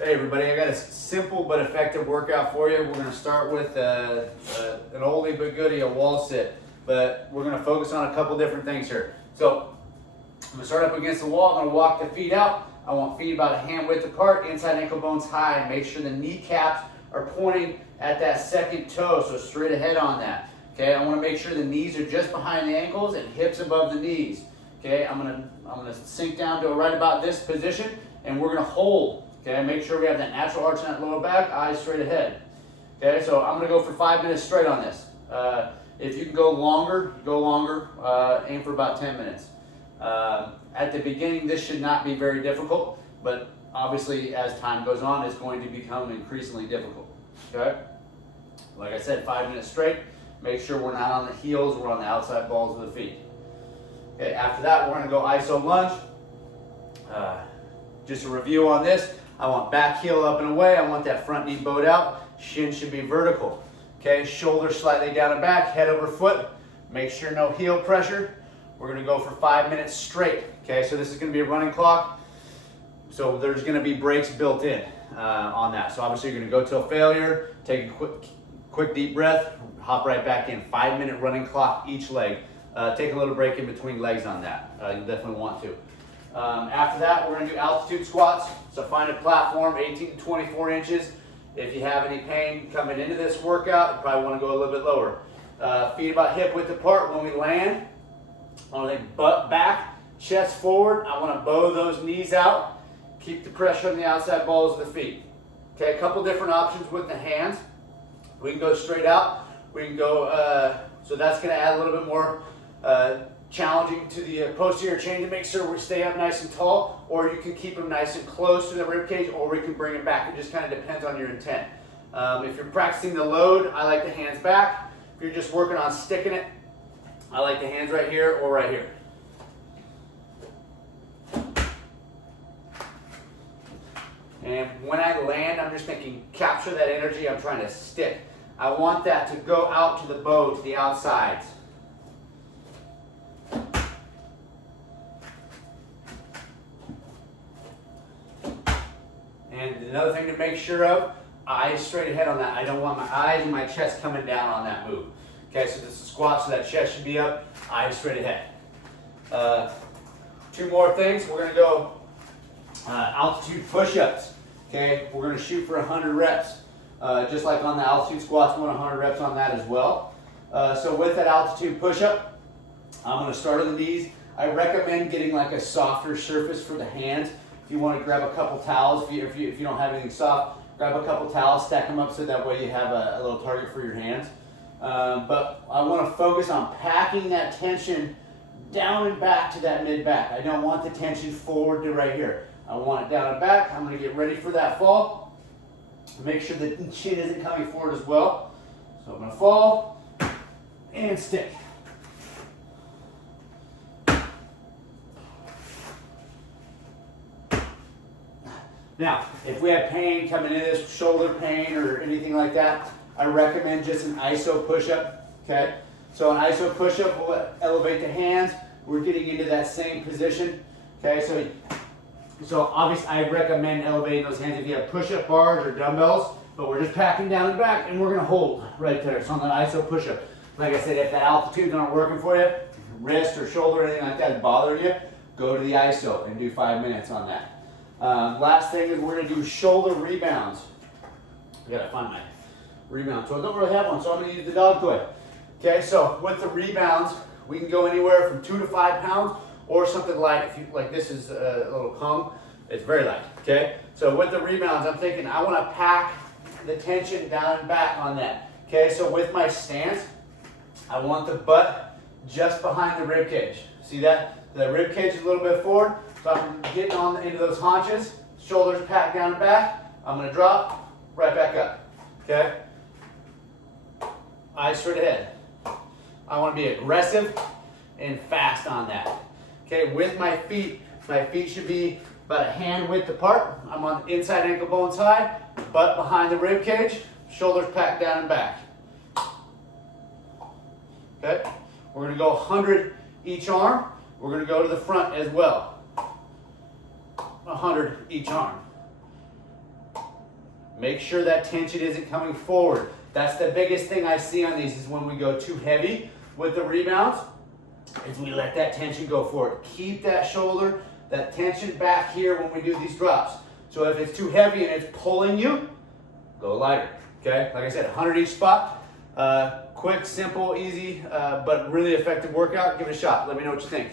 Hey everybody, I got a simple but effective workout for you. We're going to start with an oldie but goodie, a wall sit. But we're going to focus on a couple different things here. So I'm going to start up against the wall. I'm going to walk the feet out. I want feet about a hand width apart, inside ankle bones high. Make sure the kneecaps are pointing at that second toe, so straight ahead on that. Okay, I want to make sure the knees are just behind the ankles and hips above the knees. Okay, I'm gonna sink down to right about this position, and we're gonna hold. Okay, make sure we have that natural arch in that lower back, eyes straight ahead. Okay, so I'm gonna go for 5 minutes straight on this. If you can go longer, go longer. Aim for about 10 minutes. At the beginning, this should not be very difficult, but obviously as time goes on, it's going to become increasingly difficult. Okay, like I said, 5 minutes straight. Make sure we're not on the heels, we're on the outside balls of the feet. Okay, after that, we're gonna go iso lunge. Just a review on this. I want back heel up and away. I want that front knee bowed out. Shin should be vertical. Okay, shoulders slightly down and back, head over foot. Make sure no heel pressure. We're gonna go for 5 minutes straight. Okay, so this is gonna be a running clock. So there's gonna be breaks built in on that. So obviously you're gonna go till failure, take a quick deep breath, hop right back in. 5 minute running clock each leg. Take a little break in between legs on that. You definitely want to. After that, we're going to do altitude squats. So find a platform 18 to 24 inches. If you have any pain coming into this workout, you probably want to go a little bit lower. Feet about hip width apart. When we land, I want to butt back, chest forward. I want to bow those knees out. Keep the pressure on the outside balls of the feet. Okay, a couple different options with the hands. We can go straight out. We can go, so that's going to add a little bit more challenging to the posterior chain to make sure we stay up nice and tall, or you can keep them nice and close to the rib cage, or we can bring them back. It just kind of depends on your intent. If you're practicing the load, I like the hands back. If you're just working on sticking it, I like the hands right here or right here. And when I land, I'm just thinking capture that energy. I'm trying to stick. I want that to go out to the bow, to the outsides. And another thing to make sure of, eyes straight ahead on that. I don't want my eyes and my chest coming down on that move. Okay, so this is a squat, so that chest should be up, eyes straight ahead. 2 more things. We're going to go altitude push-ups. Okay, we're going to shoot for 100 reps. Just like on the altitude squats, we want 100 reps on that as well. So with that altitude push-up, I'm going to start on the knees. I recommend getting like a softer surface for the hands. If you want to grab a couple towels, if you don't have anything soft, grab a couple towels, stack them up so that way you have a little target for your hands. But I want to focus on packing that tension down and back to that mid-back. I don't want the tension forward to right here. I want it down and back. I'm going to get ready for that fall. Make sure the chin isn't coming forward as well. So I'm going to fall and stick. Now, if we have pain coming in this, shoulder pain or anything like that, I recommend just an iso push-up. Okay, so an iso push-up will elevate the hands. We're getting into that same position. Okay, so obviously I recommend elevating those hands if you have push-up bars or dumbbells, but we're just packing down and back, and we're going to hold right there. So on that iso push-up, like I said, if that altitude's not working for you, wrist or shoulder or anything like that is bothering you, go to the iso and do 5 minutes on that. Last thing is we're going to do shoulder rebounds. I got to find my rebound toy. I don't really have one, so I'm going to use the dog toy. Okay, so with the rebounds, we can go anywhere from 2 to 5 pounds, or something light. If you like, this is a little Kong. It's very light. Okay, so with the rebounds, I'm thinking I want to pack the tension down and back on that. Okay, so with my stance, I want the butt just behind the rib cage. See that? The rib cage is a little bit forward. So I'm getting on into those haunches, shoulders packed down and back. I'm going to drop right back up. Okay? Eyes straight ahead. I want to be aggressive and fast on that. Okay, with my feet should be about a hand width apart. I'm on the inside ankle bones high, butt behind the rib cage, shoulders packed down and back. Okay? We're going to go 100 each arm. We're going to go to the front as well. 100 each arm. Make sure that tension isn't coming forward. That's the biggest thing I see on these is when we go too heavy with the rebounds, is we let that tension go forward. Keep that shoulder, that tension back here when we do these drops. So if it's too heavy and it's pulling you, go lighter, okay? Like I said, 100 each spot. Quick, simple, easy, but really effective workout. Give it a shot. Let me know what you think.